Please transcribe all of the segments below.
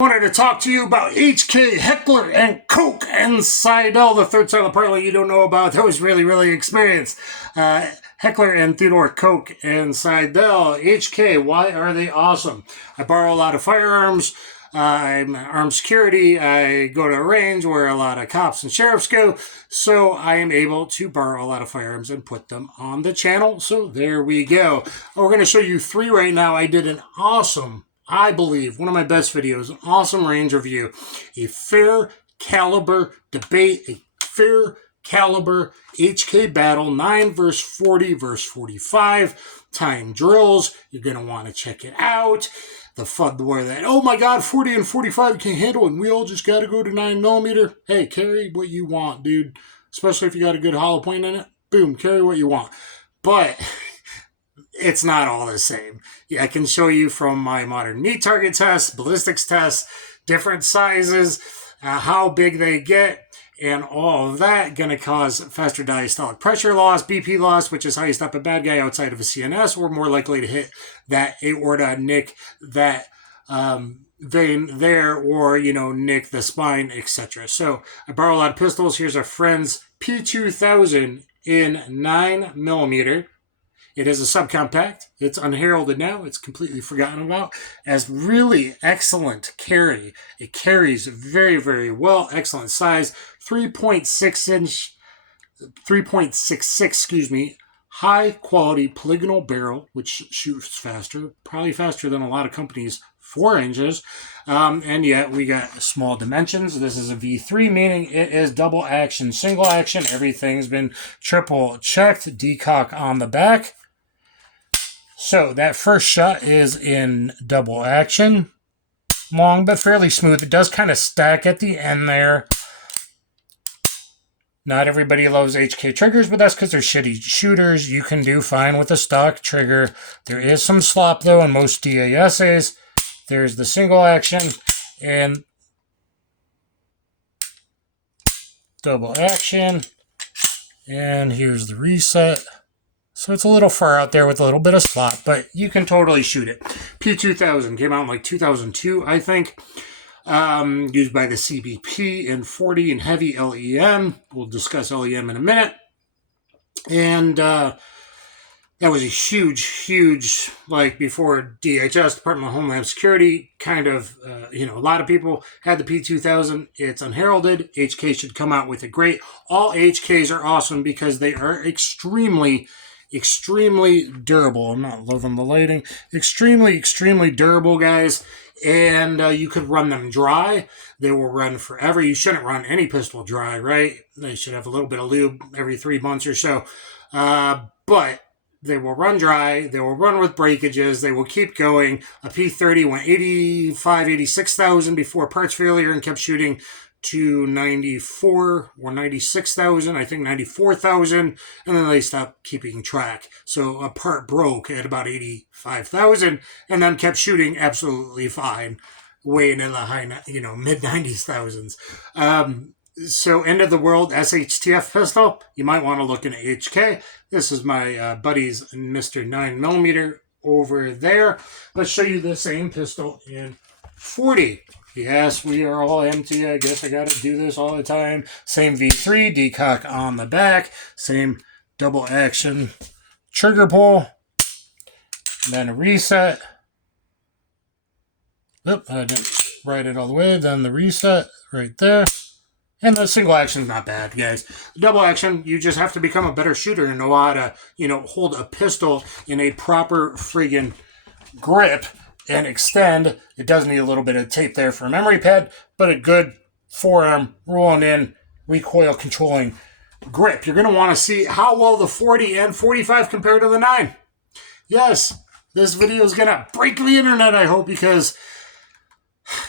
Wanted to talk to you about HK, Heckler, and Koch and Seidel, the third side of the parlay you don't know about. That was really experienced. Heckler and Theodore Koch and Seidel. HK, why are they awesome? I borrow a lot of firearms. I'm armed security. I go to a range where a lot of cops and sheriffs go. So I am able to borrow a lot of firearms and put them on the channel. So there we go. We're going to show you three right now. I did an awesome, I believe, one of my best videos, an awesome range review, a fair caliber debate, a fair caliber HK battle, 9 versus 40 versus 45, time drills. You're going to want to check it out. The fun where that, oh my God, 40 and 45 can handle, and we all just got to go to 9mm. Hey, carry what you want, dude. Especially if you got a good hollow point in it. Boom, carry what you want. But it's not all the same. Yeah, I can show you from my modern meat target tests, ballistics tests, different sizes, how big they get, and all of that going to cause faster diastolic pressure loss, BP loss, which is how you stop a bad guy outside of a CNS, or more likely to hit that aorta, nick that vein there, or, nick the spine, etc. So I borrow a lot of pistols. Here's our friend's P2000 in 9mm. It is a subcompact. It's unheralded now. It's completely forgotten about. As really excellent carry. It carries very well. Excellent size. 3.66, high quality polygonal barrel, which shoots faster, probably faster than a lot of companies' 4 inches. And yet we got small dimensions. This is a V3, meaning it is double action, single action. Everything's been triple checked. Decock on the back. So that first shot is in double action. Long but fairly smooth. It does kind of stack at the end there. Not everybody loves HK triggers, but that's because they're shitty shooters. You can do fine with a stock trigger. There is some slop, though, in most DASs. There's the single action and double action. And here's the reset. So it's a little far out there with a little bit of slop, but you can totally shoot it. P2000 came out in like 2002, I think. Used by the CBP in 40 and heavy LEM. We'll discuss LEM in a minute. And that was a huge, like before DHS, Department of Homeland Security, kind of, a lot of people had the P2000. It's unheralded. HK should come out with it great. All HKs are awesome because they are extremely durable. I'm not loving the lighting. Extremely durable, guys. And you could run them dry. They will run forever. You shouldn't run any pistol dry, right? They should have a little bit of lube every 3 months or so. But they will run dry. They will run with breakages. They will keep going. A P30 went 86,000 before parts failure and kept shooting to 94 or 96,000, I think 94,000, and then they stopped keeping track. So a part broke at about 85,000, and then kept shooting absolutely fine, way into the high, mid 90s thousands. So end of the world SHTF pistol, you might want to look into HK. This is my buddy's Mr. 9mm over there. Let's show you the same pistol in 40. Yes, we are all empty. I guess I got to do this all the time. Same V3, decock on the back. Same double action trigger pull. Then a reset. Oop, I didn't write it all the way. Then the reset right there. And the single action is not bad, guys. The double action, you just have to become a better shooter and know how to, hold a pistol in a proper friggin' grip and extend. It does need a little bit of tape there for a memory pad, but a good forearm rolling in, recoil controlling grip. You're going to want to see how well the 40 and 45 compare to the 9. Yes, this video is going to break the internet, I hope, because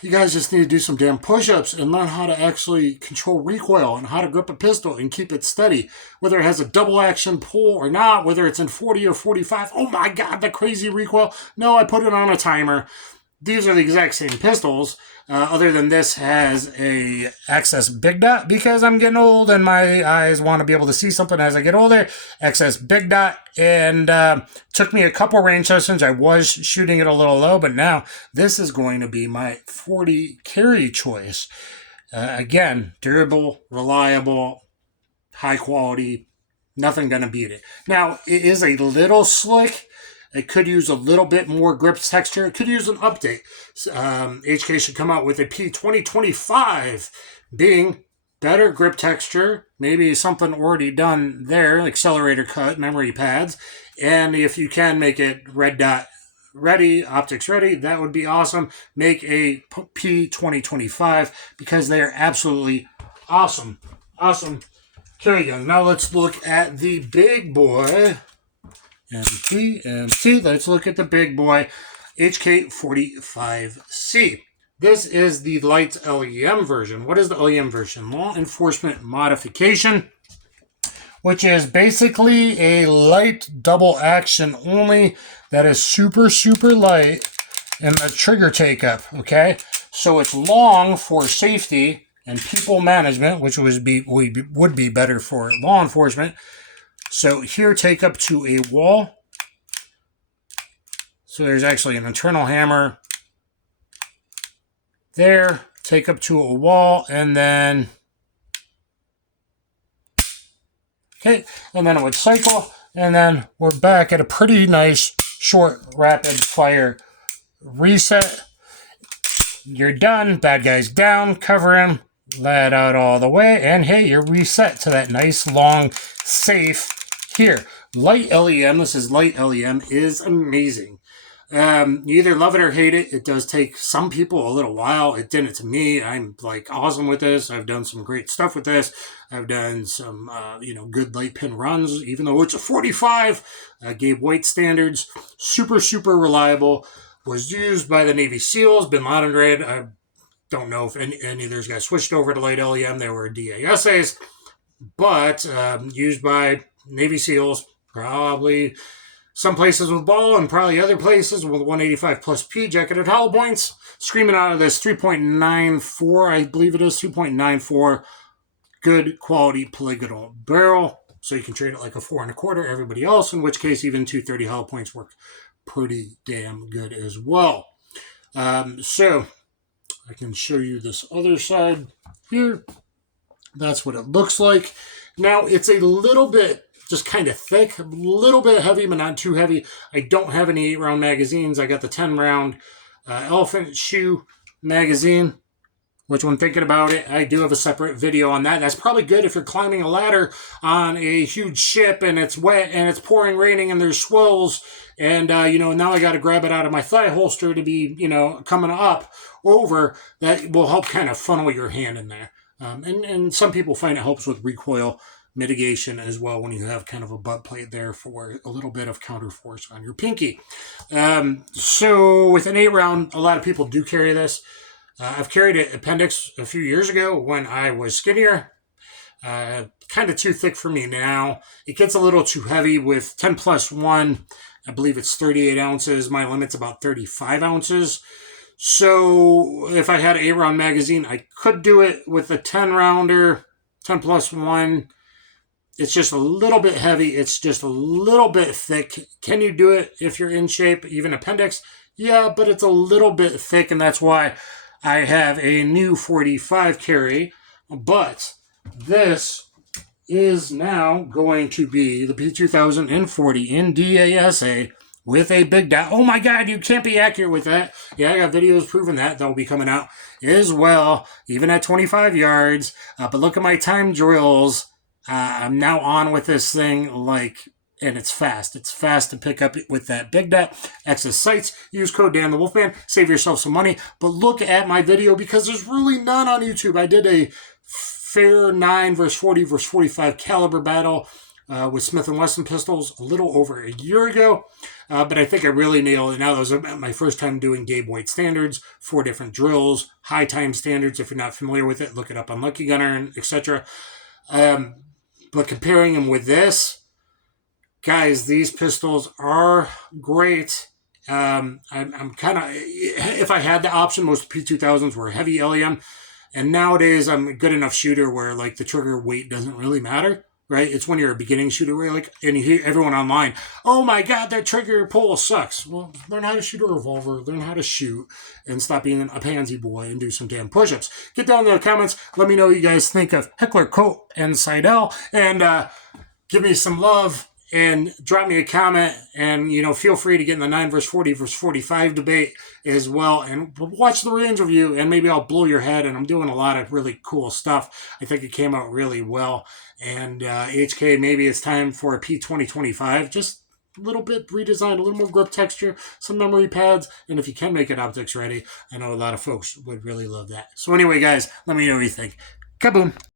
you guys just need to do some damn push-ups and learn how to actually control recoil and how to grip a pistol and keep it steady. Whether it has a double action pull or not, whether it's in 40 or 45. Oh my God, the crazy recoil. No, I put it on a timer. these are the exact same pistols, other than this has a excess big dot because I'm getting old and my eyes want to be able to see something as I get older. Excess big dot, and took me a couple range sessions. I was shooting it a little low, but now this is going to be my 40 carry choice. Again, durable, reliable, high quality, nothing gonna beat it. Now, it is a little slick. It could use a little bit more grip texture. It could use an update. HK should come out with a P2025 being better grip texture, maybe something already done there, accelerator cut, memory pads, and if you can make it red dot ready, optics ready, that would be awesome. Make a P2025 because they are absolutely awesome. Awesome carry guns. Now let's look at the big boy. MT. Let's look at the big boy, HK45C. This is the light LEM version. What is the LEM version? Law Enforcement Modification, which is basically a light double action only that is super, super light in the trigger take-up, okay? So it's long for safety and people management, which would be better for law enforcement. So here, take up to a wall. So there's actually an internal hammer there. Take up to a wall, and then okay, and then it would cycle, and then we're back at a pretty nice short rapid fire reset. You're done. Bad guy's down. Cover him. Let out all the way, and hey, you're reset to that nice long safe. Here, light LEM, this is light LEM, is amazing. You either love it or hate it. It does take some people a little while. It didn't to me. I'm like awesome with this. I've done some great stuff with this. I've done some, good light pin runs, even though it's a 45, Gabe White standards. Super, super reliable. Was used by the Navy SEALs, Bin Laden raid. I don't know if any of those guys switched over to light LEM. They were DASAs, but used by Navy SEALs, probably some places with ball and probably other places with 185 plus P jacketed hollow points. Screaming out of this 3.94, I believe it is 2.94, good quality polygonal barrel. So you can trade it like a 4 1/4. Everybody else, in which case even 230 hollow points work pretty damn good as well. So I can show you this other side here. That's what it looks like. Now, it's a little bit just kind of thick, a little bit heavy, but not too heavy. I don't have any 8-round magazines. I got the 10-round elephant shoe magazine, which when thinking about it, I do have a separate video on that. That's probably good if you're climbing a ladder on a huge ship and it's wet and it's pouring, raining, and there's swells. And, now I got to grab it out of my thigh holster to be, coming up over. That will help kind of funnel your hand in there. And some people find it helps with recoil mitigation as well when you have kind of a butt plate there for a little bit of counter force on your pinky. So with an 8-round, a lot of people do carry this. I've carried an appendix a few years ago when I was skinnier. Kind of too thick for me now. It gets a little too heavy with 10 plus 1. I believe it's 38 ounces. My limit's about 35 ounces. So if I had an 8-round magazine, I could do it with a 10-rounder, 10 plus 1. It's just a little bit heavy. It's just a little bit thick. Can you do it if you're in shape, even appendix? Yeah, but it's a little bit thick, and that's why I have a new 45 carry. But this is now going to be the P2040 in DASA with a big dot. Oh my God, you can't be accurate with that. Yeah, I got videos proving that. They'll be coming out as well, even at 25 yards. But look at my time drills. I'm now on with this thing, and it's fast. It's fast to pick up with that big dot. Excess sights. Use code Dan the Wolfman. Save yourself some money. But look at my video because there's really none on YouTube. I did a fair 9 versus 40 versus 45 caliber battle with Smith & Wesson pistols a little over a year ago. But I think I really nailed it. Now, that was my first time doing Gabe White standards, 4 different drills, high time standards. If you're not familiar with it, look it up on Lucky Gunner, and etc. But comparing them with this, guys, these pistols are great. I'm kind of, if I had the option, most P2000s were heavy LEM. And nowadays, I'm a good enough shooter where like the trigger weight doesn't really matter, right? It's when you're a beginning shooter where like, and you hear everyone online, oh my God, that trigger pull sucks. Well, learn how to shoot a revolver, learn how to shoot, and stop being a pansy boy and do some damn push-ups. Get down in the comments. Let me know what you guys think of Heckler, Coat, and Seidel, and give me some love. And drop me a comment, and feel free to get in the 9 versus 40 versus 45 debate as well, and watch the range review, and maybe I'll blow your head. And I'm doing a lot of really cool stuff. I think it came out really well. And HK, maybe it's time for a P2025, just a little bit redesigned, a little more grip texture, some memory pads, and if you can make it optics ready, I know a lot of folks would really love that. So anyway, guys, let me know what you think. Kaboom!